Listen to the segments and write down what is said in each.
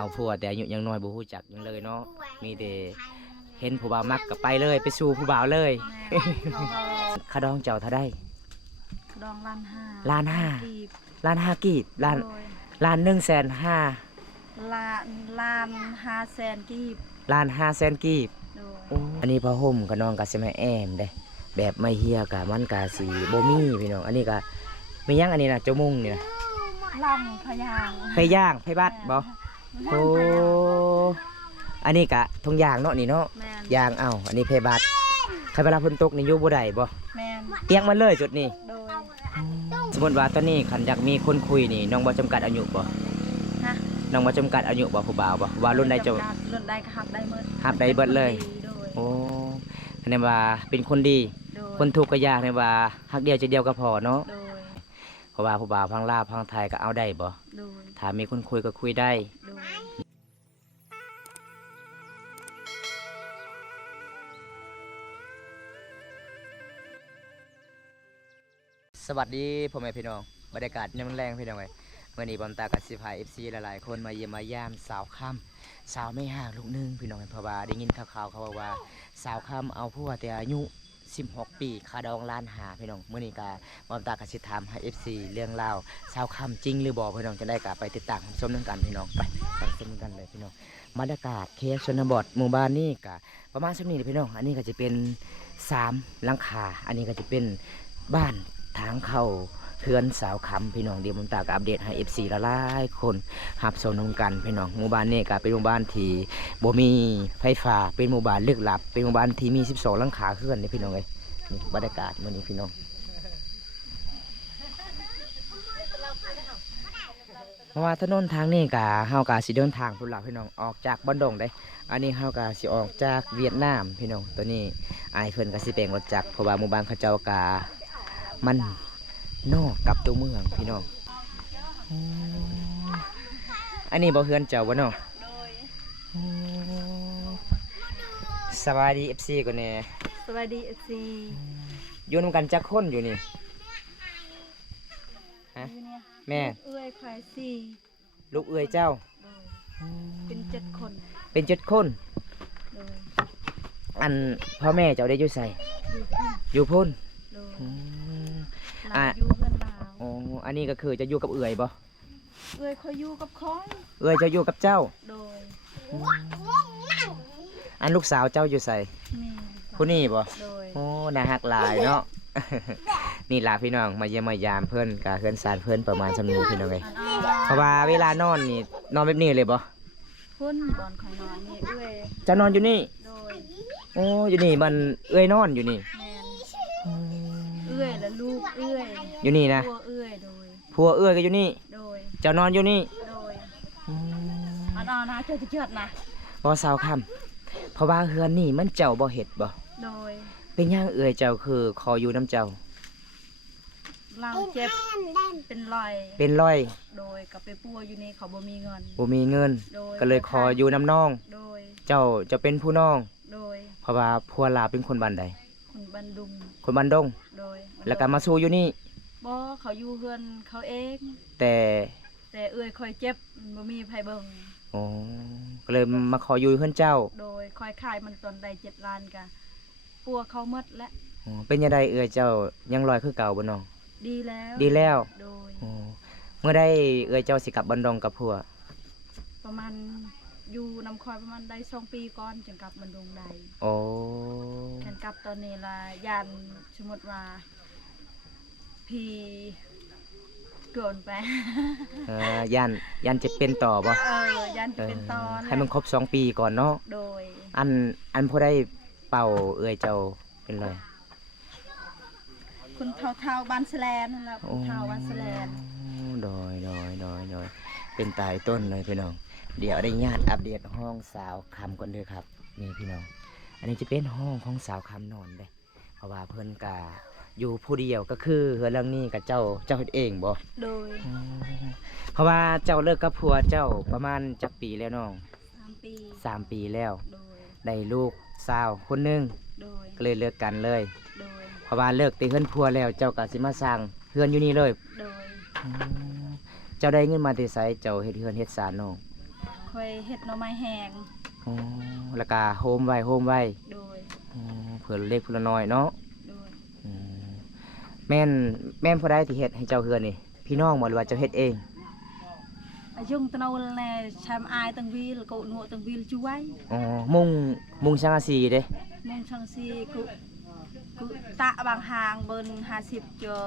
เอาผัวแต่อายุยังน้อยบ่ฮู้จักยังเลยเนาะมีแต่เห็นผู้บ่าวมักก็ไปเลยไปสู่ผู้บ่าวเลยค่าดองเจ้าเท่าได้ดองล้านห้าล้านห้ากีบล้านห้ากีบล้านล้าน1,500,000ล้าน 500,000กีบล้าน500,000กีบอันนี้ผ้าห่มก็น้องก็สิมาแอมเด้แบบไม่เฮียกะมันกะสีบ่มีพี่น้องอันนี้ก็มียังอันนี้นะเจ้ามุงนี่นะล่องพยางไผย่างไผบัดบ่โอ้อันนี้กะทงยางเนาะนี่เนาะยางเอ้าอันนี้ไผบัดใครเวลาฝนตกนี่อยู่บ่ได้บ่เตียงมันเลยจุดนี้สมมติว่าตอนนี้คันอยากมีคนคุยนี่น้องบ่จำกัดอายุบ่น้องบ่จำกัดอายุบ่ผู้บ่าวบ่ว่ารุ่นใดเจ้ารุ่นใดก็ฮับได้หมดฮับได้เบิดเลยโอ้อันนี้ว่าเป็นคนดีคนถูกก็ยากในว่าฮักเดียวใจเดียวก็พอเนาะเพราะว่าผู้บ่าวพังลาวพังไทยก็เอาได้บ่ถ้ามีคนคุยก็คุยได้สวัสดีพ่อแม่พี่น้องบรรยากาศยามแรงพี่น้องเอ้ยวันนี้บอมตากับสิพาย FC หลายๆคนมาเยี่ยมมายามสาวค่ำสาวไม่ห่างลูกนึงพี่น้องเพราะว่าได้ยินข่าวๆเขาบอกว่าสาวค่ำเอาผัวแต่อายุ16 ปีค่าดองล้านหาพี่น้องเมื่อนี้กาบอมตากับสิถามให้ FC เรื่องเล่าสาวค่ำจริงหรือบ่พี่น้องจะได้กลับไปติดตามชมกันพี่น้องไปฟังชมกันเลยพี่น้องบรรยากาศเคสชนบทหมู่บ้านนี่กะประมาณสักนี้พี่น้องอันนี้ก็จะเป็น3หลังคาอันนี้ก็จะเป็นบ้านทางเข้าเพื่อนสาวคำพี่น้องเดี๋ยวผมตากอัปเดตให้ FC ละลายคนหับสนงกันพี่น้องหมู่บ้านนี้ก็เป็นหมู่บ้านที่บ่มีไฟฟ้าเป็นหมู่บ้านลึกลับเป็นหมู่บ้านที่มี12หลังคาเรือนนี่พี่น้องเลยนี่บรรยากาศมื้อนี้พี่น้องเพราะว่าถนนทางนี้ก็เฮาก็สิเดินทางพุ่นล่ะพี่น้องออกจากบ้านดงได้อันนี้เฮาก็สิออกจากเวียดนามพี่น้องตัวนี้อายเพิ่นก็สิแปลงรถจักรเพราะว่าหมู่บ้านเขาเจ้าก็มันนอกกับตัวเมืองพี่น้องอันนี้บ่เฮือนเจ้าบ่เนาะสวัสดี FC ก่อนแน่สวัสดี FC อยู่นำกันจักคนอยู่นี่ฮะแม่เอื้อยควาย4ลูกเอื้อยเจ้าเป็น7คนเป็น7คนอันพ่อแม่เจ้าได้อยู่ไสอยู่พุ่นอยู่เพื่อนลาวอ๋ออันนี้ก็คือจะอยู่กับเอื่อยบ่เอื้อยคอยอยู่กับคอยเอื่อยจะอยู่กับเจ้าโดยอันลูกสาวเจ้าอยู่ใส่ผู้นี่บ่โอ้น่าฮักหลายเนาะ นี่ล่ะพี่น้องมาเยี่ยมมายามเพื่อนกับเพื่อนสารเพื่อนประมาณสำนี้พี่น้องเลยเพราะว่าเวลานอนนี่นอนแบบนี้เลยบ่พุ่นบอนคอยนอนนี่เอื้อยจะนอนอยู่นี่โดยโอ้อยู่นี่มันเอื้อยนอนอยู่นี่เอื้อยและลูกเอื้อยอยู่นี่นะผัวเอื้อยโดยผัวเอื้อยก็อยู่นี่โดยเจ้านอนอยู่นี่โดยนอนนะเจิดนะบ่สาวคำเพราะว่าเฮือนนี่มันเจ้าบ่เฮ็ดบ่โดยเป็นย่างเอื้อยเจ้าคือคออยู่น้ำเจ้าเราเจ็บเป็นรอยโดยกับไปปัวอยู่นี่เขาบ่มีเงินก็เลยคออยู่น้ำน้องโดยเจ้าจะเป็นผู้น้องโดยเพราะว่าผัวลาเป็นคนบ้านใดคนบ้านดุงคนบ้านดงโดยแล้วก็มาสู้อยู่นี่บ่เขาอยู่เฮือนเขาเองแต่เอื้อยคอยเจ็บบ่มีไผเบิ่งอ๋อก็เลยมาขออยู่เฮือนเจ้าโดยคอยขายมันตอนได้7 ล้านกะปัวเขาหมดแล้วอ๋อเป็นยังไงเอื้อยเจ้ายังลอยคือเก่าบ่น้องดีแล้วโดยเมื่อได้เอื้อยเจ้าสิกลับบ้านดงกับผัวประมาณอยู่นำคอยประมาณได้2 ปีก่อนจึงกลับบ้านดงได้โอ้แค่กลับตอนนี้ละยันสมมติว่าพี่เกินไปยันจะเป็นต่อบ่ยันจะเป็นตอนให้มันครบ2 ปีก่อนเนาะโดยอันผู้ได้เป่าเอื้อยเจ้าเป็นไรคุณเท่าบ้านแสลนนั่นแหละคุณเท่าบ้านแสลนโดยเป็นตายต้นเลยพี่น้องเดี๋ยวได้ญาติอัปเดตห้องสาวคำก่อนเลยครับนี่พี่น้องอันนี้จะเป็นห้องของสาวคำนอนเลยเพราะว่าเพิ่นกะอยู่ผู้เดียวก็คือเฮือนหลังนี้กับเจ้าเฮ็ดเองบ่โดยเพราะว่าเจ้าเลิกกับผัวเจ้าประมาณจักปีแล้วน้อง3 ปีแล้วได้ลูกสาวคนนึงก็เลยเลิกกันเลยเพราะว่าเลิกตีเฮือนผัวแล้วเจ้าก็สิมาสร้างเฮือนอยู่นี่เลยเจ้าได้เงินมาแต่ไสเจ้าเฮ็ดเฮือนเฮ็ดศาลน้อง ค่อยเฮ็ดหน่อไม้แห้ง อ๋อแล้วก็โฮมไว้โดย อ๋อเพิ่นเล็กเพิ่นละน้อยเนาะ โดย อืมแม่นผู้ใดที่เฮ็ดให้เจ้าเฮือนนี่พี่น้องบ่หรือว่าเจ้าเฮ็ดเอง อายุงตะนาวแน่ชามอายตังวีลโกหนูตังวีลช่วย อ๋อมุงสังกะสีเด้ มงชังซีกุตะบางหางเบิ่น50เจอ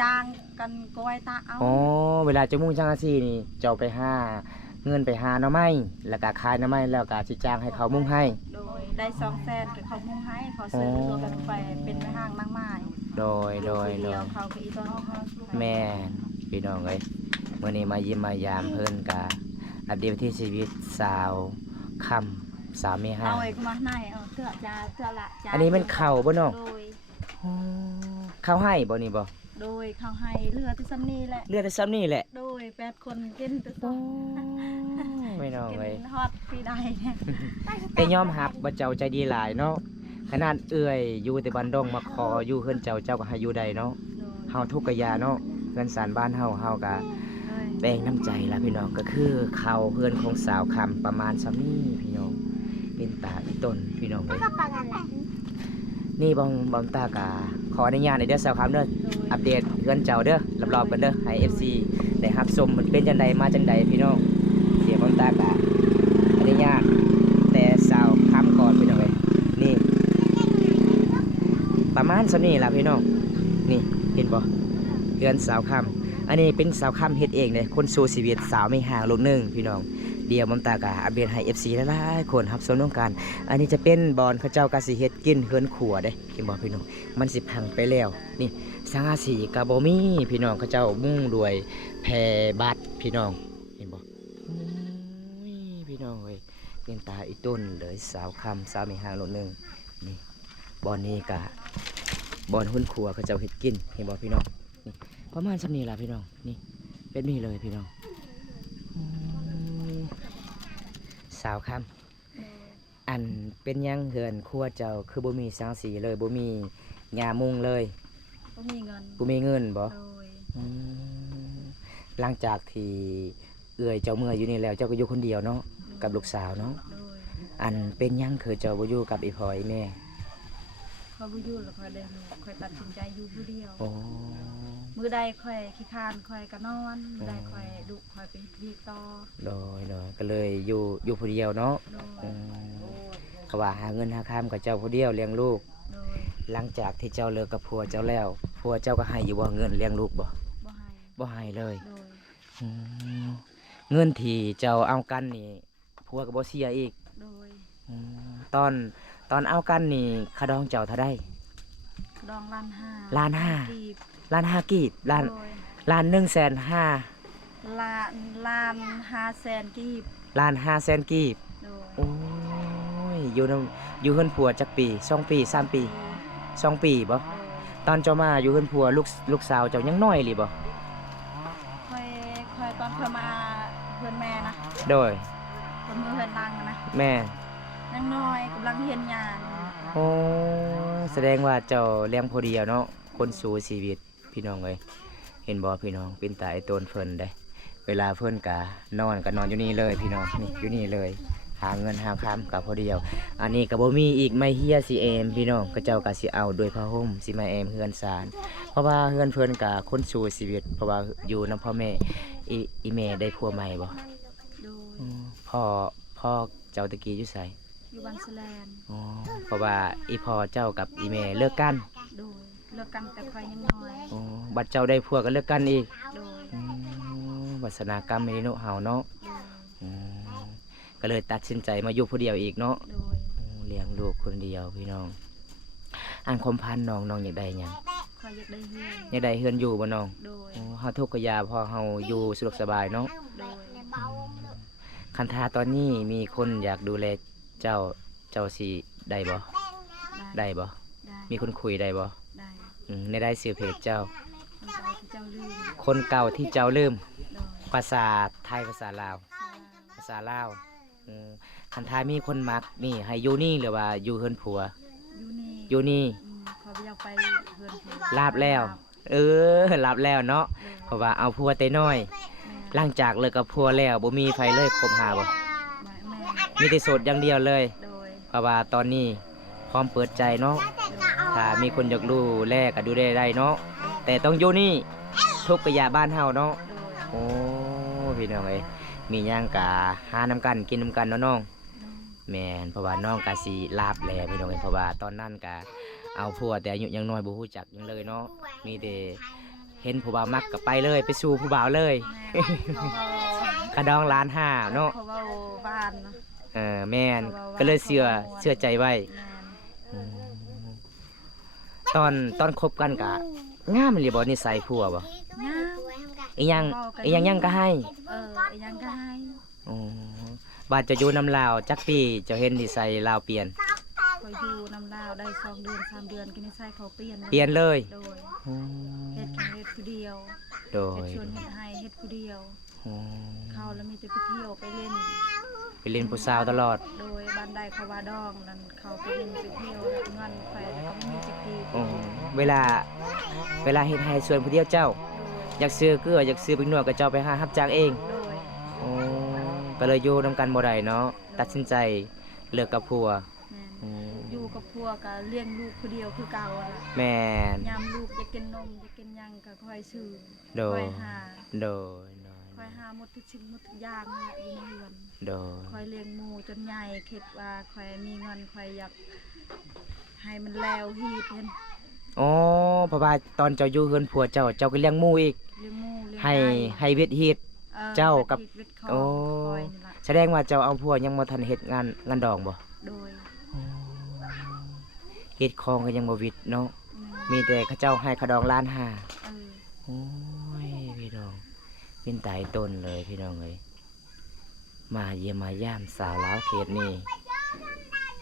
จ้างกันก้อยตะเอา อ๋อเวลาเจ้ามุงสังกะสีนี่เจ้าไปหาเงินไปหาหน่อไม้แล้วก็ขายหน่อไม้แล้วก็สิจ้างให้เขามุงให้ โดยได้200,000ก็เขามุงให้เขาซื้อตัวกันไปเป็นแม่ห้างนางไม้ โดย เดียวเขาก็อีต้นเขา แม่นพี่น้องเอ้ยมื้อนี้มาเยี่ยมมายามเพิ่นก็อัปเดตที่ชีวิตสาวค่ำสาวเมหา เอาไอ้ก็มาไหนเอาเสื้อจ้าเสื้อละจ้า อันนี้มันเข้าบ่น้อง โดย อ๋อเข้าให้บ่นี่บ่ โดยเขาให้เรือที่ซ้ำนี่แหละ เลือดซ้ำนี่แหละ โดย8คนกินตัว โอ้ไม่น้อง กิ เอ้ย นฮอดปีใดเนี่ย แต่ยอมรับว่าเจ้าใจดีหลายเนาะขนาดเอื้อยอยู่แต่บ้านดงมาขออยู่เฮือนเจ้าก็ให้อยู่ได้เนาะ โดย เฮาทุกข์กะยาเนาะเฮือนสารบ้านเฮาก็ โดย แบ่งน้ำใจล่ะพี่น้องก็คือข้าวเฮือนของสาวคำประมาณซ้ำนี้พี่น้องเป็นตาอีต้นพี่น้องเอ้ยนี่บองตากาขออนุญาตในเด้อสาวคำเด้ออัปเดตเฮือนเจ้าเด้อรอบๆกันเด้อให้ FC ได้รับชมมันเป็นจังใดมาจังใดพี่น้องเดี๋ยวบองตากาอนุญาตแต่สาวคำก่อนพี่น้องเอ้ยนี่ประมาณซ้ำนี้ล่ะพี่น้องนี่เห็นบ่เฮือนสาวคำอันนี้เป็นสาวคำเฮ็ดเองเลยคนสู่ชีวิตสาวไม่ห่างลูกหนึงพี่น้องเดี๋ยวบองตากาอัปเดตให้ FC หลายๆคนรับชมน้องกันอันนี้จะเป็นบอนเขาเจ้ากะสิเฮ็ดกินเฮือนขัวเด้เห็นบ่พี่น้องมันสิพังไปแล้วนี่สังกะสีกะบ่มีพี่น้องเขาเจ้ามุ่งด้วยแพรบัดพี่น้องเห็นบ่อุ้ยพี่น้องเอ้ยเป็นตาอีต้นเลยสาวคำสาวไม่ห่างลูกหนึงนี่บอนนี้กะบอนหุ้นขัวเขาเจ้าเฮ็ดกินเห็นบ่พี่น้องนี่ประมาณซำนี้ล่ะพี่น้องนี่เป็นนี่เลยพี่น้องอืมสาวคำ อันเป็นหยังเหือนครัวเจ้าคือบ่มีสังสีเลยบ่มีหญ้ามุงเลย ก็มีเงิน บ่มีเงินบ่ โดย อืมหลังจากที่เอื้อยเจ้าเมื่ออยู่นี่แล้วเจ้าก็อยู่คนเดียวเนาะกับลูกสาวเนาะ โดย อันเป็นหยังคือเจ้าบ่อยู่กับอีพ่ออีแม่ พอบุยุแล้วค่อยได้ค่อยตัดสินใจอยู่ผู้เดียว โอ้ มือใดค่อยขี้คร้านค่อยก็นอนมือใดค่อยดุค่อยไปเรียกต่อ โดยก็เลยอยู่ผู้เดียวเนาะ โดย อืมก็ว่าหาเงินหาคำกับเจ้าผู้เดียวเลี้ยงลูก โดย หลังจากที่เจ้าเลิกกับผัวเจ้าแล้วผัวเจ้าก็ให้อยู่บ่เงินเลี้ยงลูกบ่ บ่ให้ บ่ให้เลย โดย อืมเงินที่เจ้าเอากันนี่ผัวก็บ่เสียอีก โดย อืมตอนเอากันนี่ค่าดองเจ้าเท่าใด ดองล้านห้า ล้านห้า กีบ ล้านห้ากีบล้าน โดย ล้าน150,000 ล้าน500,000กีบ ล้าน500,000กีบ โดย โอ้ยอยู่เฮือนผัวจักปี2ปี3ปี2ปีบ่ โดย ตอนเจ้ามาอยู่เฮือนผัวลูกสาวเจ้ายังน้อยหรือบ่ ค่อยตอนค่อยมาเพื่อนแม่นะ โดย คนมือเพื่อนดังนะ แม่ ยังน้อยกำลังเรียนงาน โอ้แสดงว่าเจ้าเลี้ยงผู้เดียวเนาะคนสู่ชีวิตพี่น้องเอ้ยเห็นบ่พี่น้องเป็นตาไอ้ต้นเพิ่นได้ เวลาเพิ่นกะนอนก็นอนอยู่นี่เลยพี่น้องนี่อยู่นี่เลย หาเงินหาคำกับผู้เดียว อันนี้ก็บ่มีอีกไม่เฮียสิเอมพี่น้องก็เจ้าก็สิเอาโดวยผ้าห่มสิมาเอมเฮือนศาลเพราะว่าเฮือนเพิ่นกะคนสู่ชีวิต เพราะว่าอยู่นำพ่อแม่อีแม่ได้ผัวใหม่บ่ โดย อืมพ่อเจ้าตะกี้อยู่ไส อยู่บ้านสแลน อ๋อเพราะว่าอีพ่อเจ้ากับอีแม่เลิกกัน โดยเลิกกันแต่ค่อยยังน้อย อ๋อบัดเจ้าได้ผัวก็เลิกกันอีก โดย อืมวาสนากรรมไม่ได้เนาะเฮาเนาะ โดย อืมก็เลยตัดสินใจมาอยู่ผู้เดียวอีกเนาะ โดย โอ้เลี้ยงลูกคนเดียวพี่น้องอันความพันน้องอยากได้หยัง ค่อยอยากได้เฮียน อยากได้เฮือนอยู่บ่น้อง โดย โอ้เฮาทุกข์ก็ยาพอเฮาอยู่สะดวกสบายเนาะ โดย คันทาตอนนี้มีคนอยากดูแลเจ้าสิได้บ่ได้บ่ ได้ มีคนคุยได้บ่ ได้ ในได้ชื่อเพจเจ้า คนเก่าที่เจ้าลืม คนเก่าที่เจ้าลืม โดย ภาษาไทยภาษาลาว ภาษาลาวคันทายมีคนมักนี่ให้อยู่นี่หรือว่าอยู่เฮือนผัว อยู่นี่ อยู่นี่ ขอไปอยากไปเพื่อนเพิ่น ลาบแล้ว ลาบแล้วเนาะ เพราะว่าเอาผัวแต่น้อย หลังจากเลิกกับผัวแล้วบ่มีไฟเลยคบหาบ่ บ มีแต่โสดอย่างเดียวเลย โดย เพราะว่าตอนนี้พร้อมเปิดใจเนาะถ้ามีคนอยากรู้แลก็ดูได้เนาะแต่ต้องอยู่นี่ทุกกะยาบ้านเฮาเนาะ โดย โอ้พี่น้องเอ้ยมีหย่างกะหาน้ำกันกินน้ำกันเนาะน้องแม่นเพราะว่าน้องกะสิลาบแลพี่น้องเอ้ยเพราะว่าตอนนั้นกะเอาผัวแต่อายุยังน้อยบ่ฮู้จักหยังเลยเนาะมีแต่เห็นผู้บ่าวมักก็ไปเลยไปสู่ผู้บ่าวเลย แม่เขาเว้าก ระดองล้านห้าเนาะ เขาเว้าบ้านเนาะ แม่นก็เลยเชื่อใจไว้ แม่น อืมตอนคบกันกะงามเลยบ่นิสัยผัวบ่ งาม อีหยังยังก็ให้ อีหยังก็ให้ อ๋อบาดจะอยู่น้ำลาวจักปีจะเห็นนิสัยลาวเปลี่ยน คอยอยู่น้ำลาวได้2 เดือน 3 เดือนก็นิสัยเขาเปลี่ยน เปลี่ยนเลย โดย อืม เฮ็ดแค่เฮ็ดผู้เดียว โด เฮ็ด ย ชวนเฮ็ดให้เฮ็ดผู้เดียว อืม เขาแล้วมีแต่ไปเที่ยวไปเล่น ไปเล่นผู้สาวตลอด โดยบ้านใดเขาว่าดองนั่นเขาไปเล่นไปเที่ยวแล้วเงินไปแล้วก็ไม่มีจักดี อืมเวลาเฮ็ดให้ส่วนผู้เดียวเจ้า อยากซื้อเกลืออยากซื้อเป็นนวดก็เจ้าไปหารับจ้างเอง โดย อ๋อก็เลยอยู่นํกันบ่ได้เนาะตัดสินใจเลิกกับผัว แม่น อืม อยู่กับพวกก็เลี้ยงลูกผู้เดียวคือเก่าอะล่ะ แม่น ยามลูกจะกินนมจะกินหยังก็คอยซื้อ โด คอย ยหา โดย คอยหาหมดทุกสิ่งหมดทุกอย่างนั่นแหละอยู่ในเรือน โดย คอยเลี้ยงหมูจนใหญ่คิดว่าคอยมีเงินคอยอยากให้มันแล้วฮีดเห็น อ๋อเพราะว่าตอนเจ้าอยู่เฮือนผัวเจ้าก็เลี้ยงหมูอีก เลี้ยงหมูเลี้ยง ให้ ไก่ ให้เวทฮีด เจ้ากับ วิตของ โอ้ คอยนี่ล่ะ แสดงว่าเจ้าเอาผัวยังบ่ทันเฮ็ดงานดองบ่ โดย เฮ็ดคองก็ยังบ่วิดเนาะ แม่ มีแต่เขาเจ้าให้เขาดองล้านห้า เออ โอ้ยพี่น้องเป็นตายต้นเลยพี่น้องเอ้ยมาเยี่ยมมาย่ามสาวลาวเขตนี่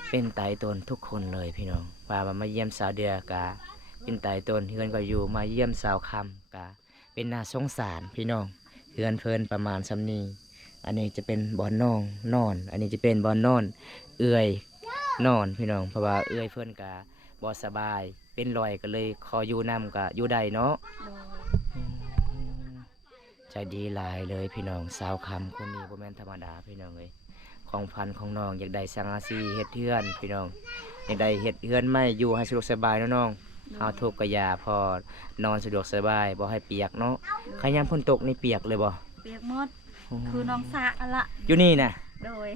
เป็นตายต้นทุกคนเลยพี่น้องว่ามาเยี่ยมสาวเดือกะเป็นตายต้นเฮือนก็อยู่มาเยี่ยมสาวคำกะเป็นน่าสงสารพี่น้องเฮือนเพิ่นประมาณซำนี้อันนี้จะเป็นบ่อนน้องนอน อันนี้จะเป็นบ่อนนอน เอื่อยนอนพี่น้องเพราะว่าเอื่อยเพิ่นกะบ่สบายเป็นรอยก็เลยขออยู่นำกะอยู่ได้เนาะ โดย ใจดีหลายเลยพี่น้องสาวคำคนนี้บ่แม่นธรรมดาพี่น้องเลยของพันของน้องอยากได้สังอาซีเฮ็ดเทือนพี่น้องอยากได้เฮ็ดเทือนไม่อยู่ให้สะดวกสบายเนาะน้องเอาทุกกะยาพอนอนสะดวกสบายบ่ให้เปียกเนาะใครยามฝนตกนี่เปียกเลยบ่ เปียกหมดคือน้องสะอะละ อยู่นี่น่ะ โดย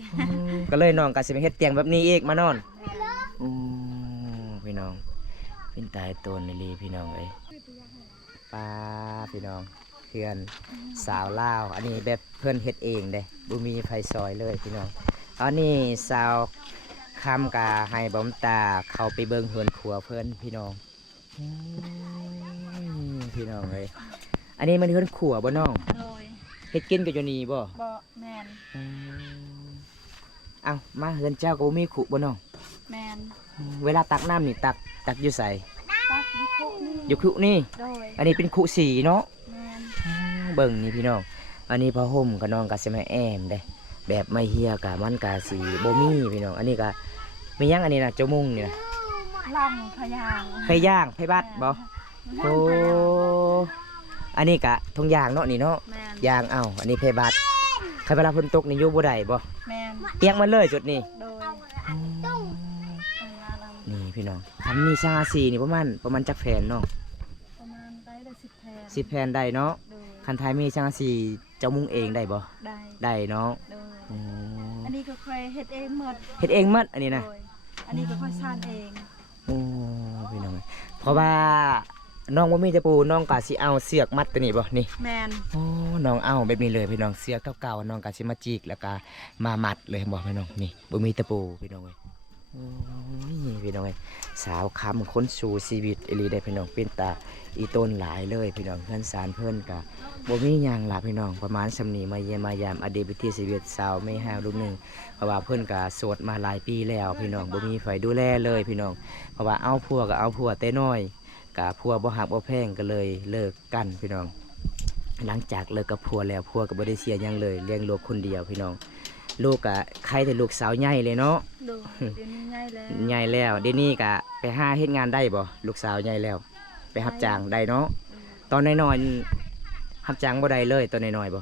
ก็เลยน้องก็สิไปเฮ็ดเตียงแบบนี้อีกมานอน แม่น อือพี่น้องเป็นตายตนนี่ลีพี่น้องเอ้ยป้าพี่น้องเพื่อนสาวลาวอันนี้แบบเพื่อนเฮ็ดเองเด้บ่มีไฟซอยเลยพี่น้องอันนี้สาวคำกาให้บอมตาเข้าไปเบิ่งเฮือนครัวเพื่อนพี่น้องอืมพี่น้องเอ้ยอันนี้มันเฮือนครัวบ่น้อง โดย เฮ็ดกินกับอยู่นี่บ่ บ่แม่น อืมเอ้ามาเฮือนเจ้าก็บ่มีขุบ่น้อง แม่น เวลาตักน้ำนี่ตักอยู่ใส่ ตักอยู่คุกนี่ อยู่คุนี่ โดย อันนี้เป็นคุสีเนาะ แม่น เบิ่งนี่พี่น้องอันนี้ผ้าห่มกับน้องกะสิมาแอมเด้แบบไม่เฮียกะมันกะสีบ่มีพี่น้องอันนี้กะมีหยังอันนี้นะเจ้ามุงนี่นะ ลังพยาง ไผย่างไผบัดบ่โอ้อันนี้กะทงยางเนาะนี่เนาะ แม่น ยางเอ้าอันนี้ไผบัดใครเวลาฝนตกนี่อยู่บ่ได้บ่ แม่น เปียกมันเลยจุดนี้ โดยนี่พี่น้องคันมีซาสีนี่ประมาณจักแผ่นเนาะ ประมาณได้10 แผ่น 10แผ่นได้เนาะ โดย คันท้ายมีซาสีเจ้ามุงเองได้บ่ ได้ ได้เนาะ โดย อืม อันนี้ก็ค่อยเฮ็ดเองหมด เฮ็ดเองหมดอันนี้นะ โดยอันนี้ก็ค่อยสร้างเอง โอ้พี่น้องเพราะว่าน้องว่ามีตะปูน้องกะสิเอาเสือกมัดตัวนี้บ่นี่ แม่น โอ้น้องเอาแบบนี้เลยพี่น้องเสือกเก่าๆน้องกะสิมาจีกแล้วก็มามัดเลยบอกพี่น้องนี่บ่มีตะปูพี่น้องเอ้ยโอ้ยพี่น้องเอ้ยสาวคำคนสู่ชีวิตอีหลีได้พี่น้องเป็นตาอีต้นหลายเลยพี่น้องเพื่อนสารเพื่อนกะบ่มีหยังล่ะพี่น้องประมาณสำนี้มาเยี่ยมมายามอดีตวิถีชีวิตสาวไม่ห้าวลูกหนึงเพราะว่าเพื่อนกะโสดมาหลายปีแล้วพี่น้องบ่มีไฟดูแลเลยพี่น้องเพราะว่าเอาผัวก็เอาผัวแต่น้อยกะผัวบ่หักบ่แพงก็เลยเลิกกันพี่น้องหลังจากเลิกกับผัวแล้วผัวก็บ่ได้เสียหยังเลยเลี้ยงลูกคนเดียวพี่น้องลูกกะใครแต่ลูกสาวใหญ่เลยเนาะ โดยเดี๋ยวนี้ง่ายแล้ว ใหญ่แล้วเดี๋ยวนี้กะไปหาเฮ็ดงานได้บ่ลูกสาวใหญ่แล้ว ไปรับจ้างได้เนาะตอนน้อยๆรับจ้างบ่ได้เลยตอนน้อยๆบ่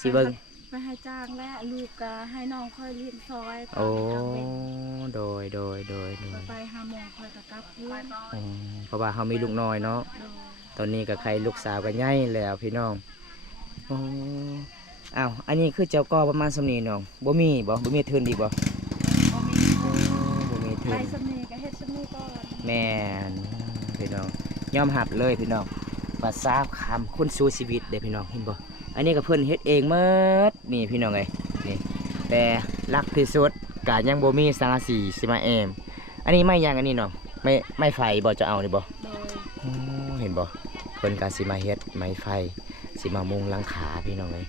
สิเบิ่ง ม ไปให้จ้างและลูกก็ให้น้องค่อยเลี้ยงซอย โอ้ กลางเว้น โดย ไป5 โมงค่อยก็กลับเพื่อน เพราะว่าเฮามีลูกน้อยเนาะ โดย ตอนนี้ก็ใครลูกสาวก็ใหญ่แล้วพี่น้องโอ้อ้าวอันนี้คือเจ้าก็ประมาณสำนี้น้องบ่มีทุนดีบ่ บ่มี บ่มีทุ ไป น สำนีก็เฮ็ดสำนีก่อน แม่นพี่น้องยอมหับเลยพี่น้องว่าสาวคำคุณสู้ชีวิตเด้พี่น้องเห็นบ่อันนี้ก็เพิ่นเฮ็ดเองหมดนี่พี่น้องเอ้ยนี่แต่รักที่สุดก็ยังบ่มีสังกะสีสิมาแอมอันนี้ไม่ยังอันนี้น้องไม่ไฟบ่จะเอานี่บ่ โดย โอ้เห็นบ่เพิ่นก็สิมาเฮ็ดไม้ไฟสิมามุงหลังคาพี่น้องเอ้ย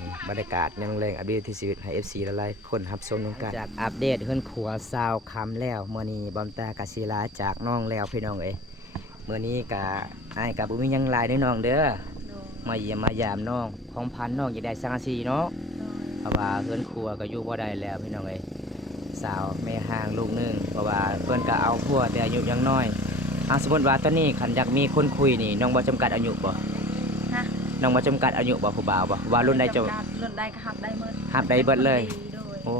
นี่บรรยากาศยังแรงอัปเดตที่ชีวิตให้ FC หลายๆคนรับชมนำกันจากอัปเดตเฮือนครัวซาวคำแล้วมื้อนี้บอมตากะศิลาจากน้องแล้วพี่น้องเอ้ยมื้อนี้ก็อ้ายก็บ่มีหยังหลายเด้อน้องเด้อ โดย มาเยี่ยมมายามน้องของพันน้องอยากได้สังกะสีเนาะ โดย เพราะว่าเฮือนครัวก็อยู่บ่ได้แล้วพี่น้องเอ้ยสาวแม่ห่างลูกหนึงเพราะว่าเพิ่นก็เอาผัวแต่อายุยังน้อยสมมุติว่าตอนนี้คันอยากมีคนคุยนี่น้องบ่จำกัดอายุบ่ ฮะ น้องบ่จำกัดอายุบ่ผู้บ่าวบ่ว่ารุ่นใดจะ รุ่นใดก็หับได้หมด หับได้เบิดเลย โดย โอ้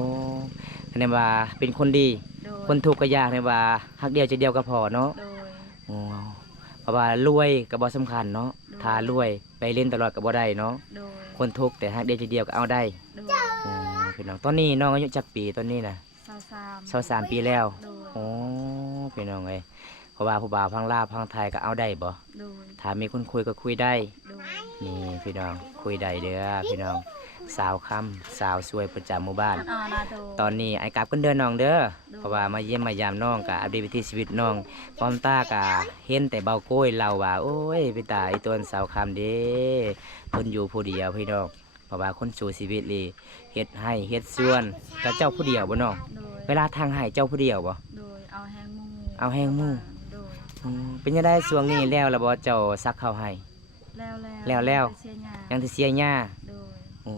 คะแนนว่าเป็นคนดี โดย คนทุกข์ก็ยากในว่าฮักเดียวใจเดียวก็พอเนาะ โดย โอ้เพราะว่ารวยก็บ่สำคัญเนาะถ้ารวยไปเล่นตลอดก็บ่ได้เนาะ โดย คนทุกข์แต่ฮักเดียวใจเดียวก็เอาได้ โดย โอ้พี่น้องตอนนี้น้องอายุจักปีตอนนี้น่ะ 23 ปีแล้ว โดย โอ้พี่น้องเอ้ยเพราะว่าผู้บ่าวพังลาวพังไทยก็เอาได้บ่ โดย ถ้ามีคนคุยก็คุยได้ โดย นี่พี่น้องคุยได้เด้อพี่น้องสาวคำสาวสวยประจำหมู่บ้าน นาโดย ตอนนี้ไอ้กลับกันเดินน้องเด้อเพราะว่ามาเยี่ยมมายามน้องกะอัปเดตวิถีชีวิตน้องพร้อมตากะเห็นแต่เบาโก้ยเราว่าโอ้ยไปตาไอ้ต้นสาวคำเด้เพิ่นอยู่ผู้เดียวพี่น้องเพราะว่าคนสู่ชีวิตเลยเฮ็ดให้เฮ็ดส่วนกับเจ้าผู้เดียวบ่น้อง โดย เวลาทางให้เจ้าผู้เดียวบ่ โดยเอาแห้งหมู เอาแห้งหมู่ โดย เป็นยังไงช่วงนี้แล้วล่ะบ่เจ้าซักข้าวให้ แล้ว ไปเสียหญ้า โด ยังสิเสียหญ้า โดย โอ้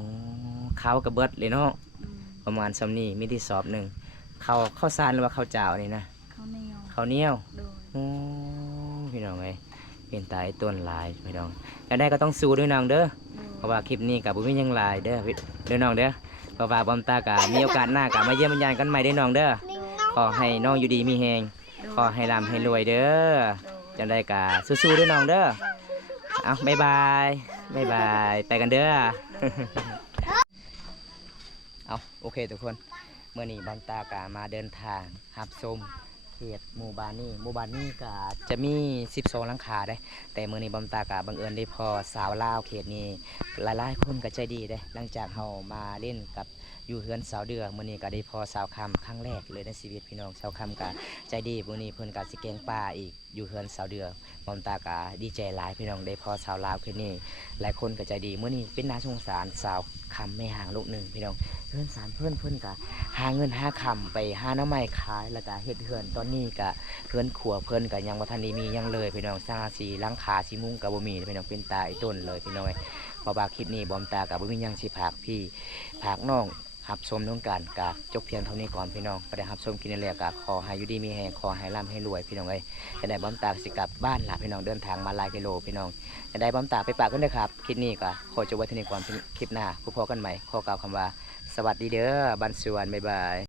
ข้าวก็เบิดเลยเนาะ อืม ประมาณซำนี้มีที่สอบหนึงข้าวสารหรือว่าข้าวเจ้านี่นะ ข้าวเหนียว ข้าวเหนียว โดย โอ้พี่น้องเอ้ยเป็นตายต้นหลายพี่น้องอยากได้ก็ต้องสู้ด้วยน้องเด้อ โดย เพราะว่าคลิปนี้กับบุ้มีหยังหลายเด้อพี่เด้อน้องเด้อเพราะว่าบอมตากะมีโอกาสหน้ากะมาเยี่ยมบรรยายกันใหม่เด้อน้องเด้อขอให้น้องอยู่ดีมีแฮง โดย ขอให้ร่ำให้รวยเด้อ โดย จังได้กะสู้ๆด้วยน้องเด้อเอาบ๊ายบายไปกันเด้อ เอาโอเคทุกคนเมื่อนี้บอมตากะมาเดินทางหับชมเขตหมู่บ้านนี้ก็จะมี12หลังคาได้ แต่เมื่อนี้บอมตากะบังเอิญได้พอสาวลาวเขตนี้หลายๆคนก็ใจดีได้ หลังจากเฮามาเล่นกับอยู่เฮือนสาวเดือมื่อนี้ก็ได้พอสาวคำครั้งแรกเลยในชีวิตพี่น้องสาวคำก็ใจดีมื่อนี้เพิ่นก็สิแกงป่าอีกอยู่เฮือนสาวเดือบอมตากะดีใจหลายพี่น้องได้พอสาวลาวเขตนี้หลายคนก็ใจดีมื่อนี้เป็นน่าสงสารสาวคำไม่ห่างลูกหนึ่งพี่น้องเฮือนสารเพิ่นก็หาเงินหาคำไปหาหน้ำไม้ขายแล้วก็เฮ็ดเฮือนตอนนี้ก็เฮือนขัวเพิ่นก็ยังบ่ทันได้มีหยังเลยพี่น้องสร้างสีหลังคาสีมุ้งก็บ่มีพี่น้องเป็นตาไอ้ต้นเลยพี่น้องเอ้ยเพราะว่าคลิปนี้บอมตาก็บ่มีหยังสิฝากพี่ฝากน้องรับชมน้องกันกะจบเพียงเท่านี้ก่อนพี่น้องไปได้รับชมกินแล้วกะขอให้อยู่ดีมีแฮงขอให้ร่ำให้รวยพี่น้องเอ้ยจะได้บอมตาสิกลับบ้านล่ะพี่น้องเดินทางมาหลายกิโลพี่น้องจะได้บอมตาไปปากกันเด้อครับคลิปนี้ก็ขอจบไว้เท่านี้ก่อนคลิปหน้าพบกันใหม่ขอกล่าวคำว่าสวัสดีเด้อบันสวนบ๊ายบาย